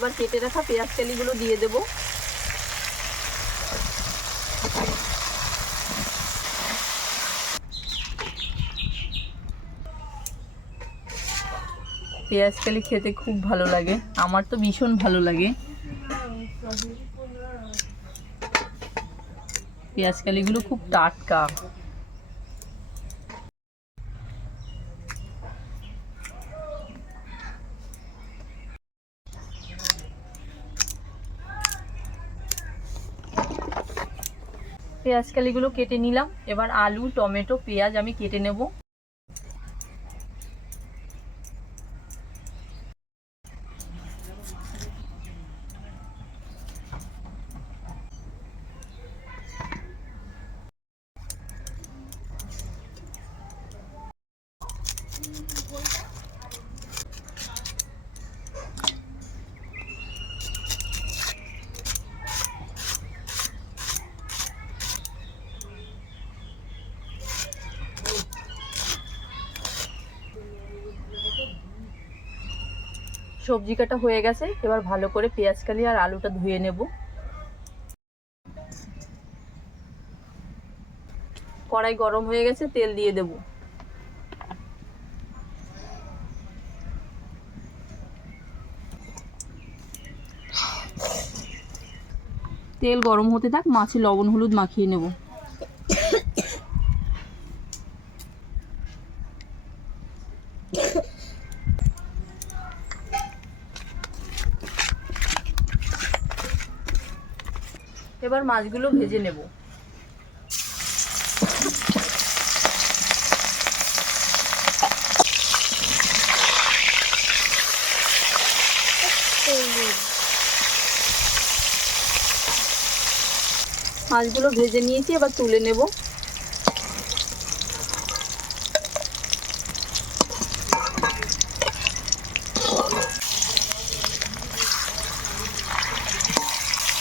এবার কেটে রাখা পেঁয়াজ কালিগুলো দিয়ে দেব। পেঁয়াজ কালি খেতে খুব ভালো লাগে। আমার তো ভীষণ ভালো লাগে। পেঁয়াজ কালিগুলো খুব টাটকা। পেঁয়াজ কালিগুলো কেটে নিলাম। এবার আলু টমেটো পেঁয়াজ আমি কেটে নেব। সবজি কাটা হয়ে গেছে, এবার ভালো করে পেঁয়াজ কালি আর আলুটা ধুয়ে নেব। কড়াই গরম হয়ে গেছে, তেল দিয়ে দেব। তেল গরম হতে থাক, মাছে লবণ, হলুদ মাখিয়ে নেব। এবার মাছগুলো ভেজে নেব। মাছগুলো ভেজে নিয়েছি এবার তুলে নেব।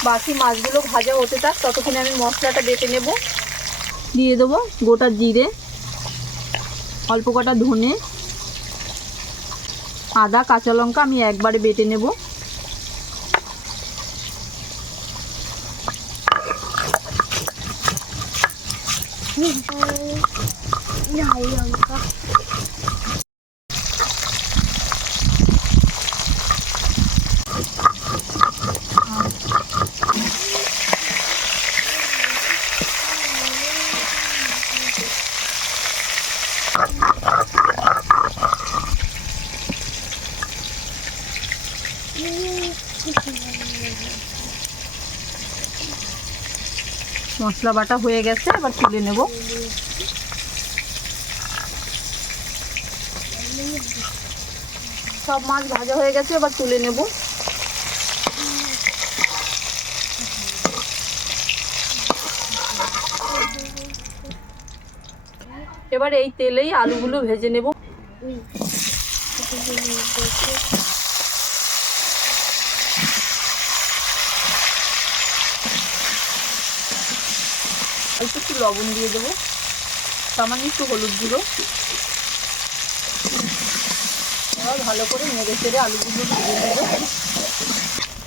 বাকি মাছগুলো ভাজা হতে থাক ততক্ষণে আমি মশলাটা বেটে নেব দিয়ে দেবো গোটা জিরে অল্প কটা ধনে আদা কাঁচা লঙ্কা আমি একবারে বেটে নেব লঙ্কা মশলা বাটা হয়ে গেছে, এবার তুলে নেব। সব মাছ ভাজা হয়ে গেছে, এবার তুলে নেব। এবার এই তেলেই আলুগুলো ভেজে নেব অল্প একটু লবণ দিয়ে দেবো। সামান্য একটু হলুদ গুঁড়ো। এবার ভালো করে নেড়ে চেড়ে আলুগুলো ভেজে নেব।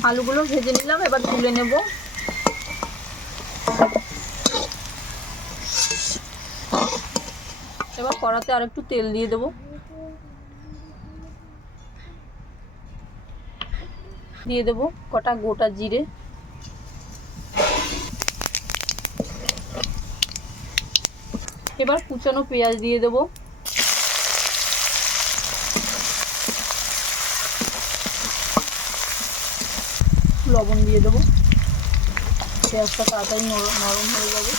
আলুগুলো ভেজে নিলাম, এবার তুলে নেব। এবার কড়াতে আর একটু তেল দিয়ে দেবো। দিয়ে দেবো কটা গোটা জিরে। এবার কুচানো পেঁয়াজ দিয়ে দেবো। লবণ দিয়ে দেবো। পেঁয়াজটা তাড়াতাড়ি নরম হয়ে যাবে।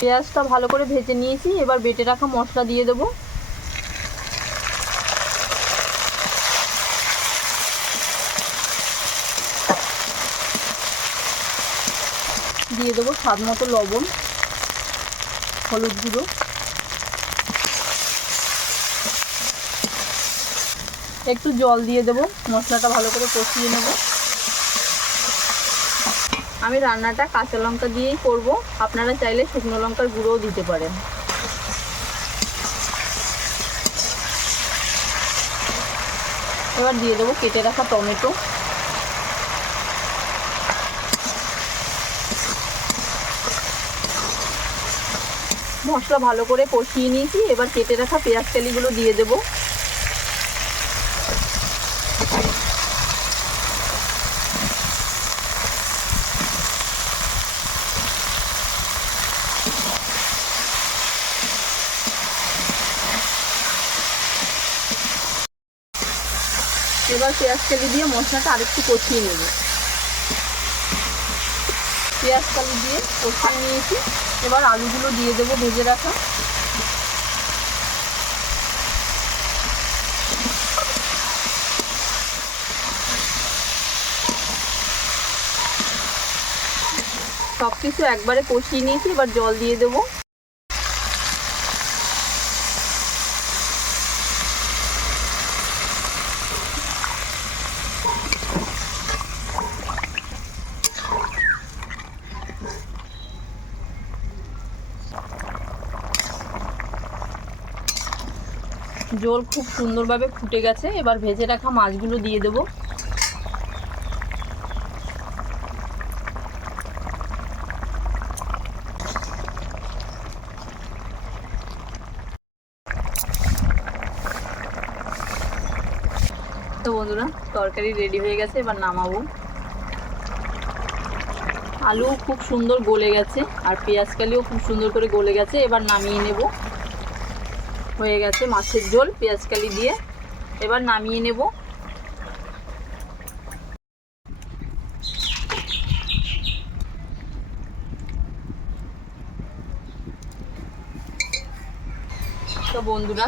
পেঁয়াজটা ভালো করে ভেজে নিয়েছি, এবার বেটে রাখা মশলা দিয়ে দেবো। দিয়ে দেবো স্বাদ মতো লবণ। হলুদ গুঁড়ো। একটু জল দিয়ে দেবো, মশলাটা ভালো করে কষিয়ে নেব। আমি রান্নাটা কাঁচা লঙ্কা দিয়েই করব। আপনারা চাইলে শুকনো লঙ্কার গুঁড়োও দিতে পারেন। এবার দিয়ে দেবো কেটে রাখা টমেটো। মশলা ভালো করে কষিয়ে নিয়েছি। এবার কেটে রাখা পেঁয়াজ কালিগুলো দিয়ে দেবো। এবার পেঁয়াজ কালি দিয়ে মশলাটা আরেকটু কষিয়ে নেব। পেঁয়াজ কালি দিয়ে কষিয়ে নিয়েছি। এবার আলুগুলো দিয়ে দেবো ভেজে রাখা। সব কিছু একবারে কষিয়ে নিয়েছি, এবার জল দিয়ে দেবো। জল খুব সুন্দরভাবে ফুটে গেছে। এবার ভেজে রাখা মাছগুলো দিয়ে দেবো। তো বন্ধুরা, তরকারি রেডি হয়ে গেছে, এবার নামাবো। আলু খুব সুন্দর গলে গেছে, আর পেঁয়াজ কালিও খুব সুন্দর করে গলে গেছে, এবার নামিয়ে নেব। হয়ে গেছে মাছের ঝোল, পেঁয়াজ কালি দিয়ে। এবার নামিয়ে নেব। বন্ধুরা,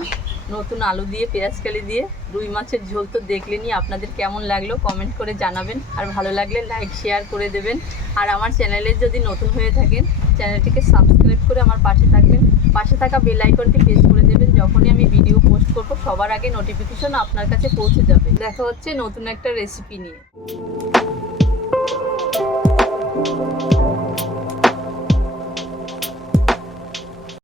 নতুন আলু দিয়ে, পেঁয়াজ কালি দিয়ে রুই মাছের ঝোল তো দেখলেনই। আপনাদের কেমন লাগল কমেন্ট করে জানাবেন। আর ভালো লাগলে লাইক, শেয়ার করে দেবেন। আর আমার চ্যানেলে যদি নতুন হয়ে থাকেন, চ্যানেলটিকে সাবস্ক্রাইব করে আমার পাশে থাকবেন। পাশে থাকা বেল আইকনটি প্রেস করে দেবেন যখনই আমি ভিডিও পোস্ট করব, সবার আগে নোটিফিকেশন আপনার কাছে পৌঁছে যাবে। দেখা হচ্ছে নতুন একটা রেসিপি নিয়ে।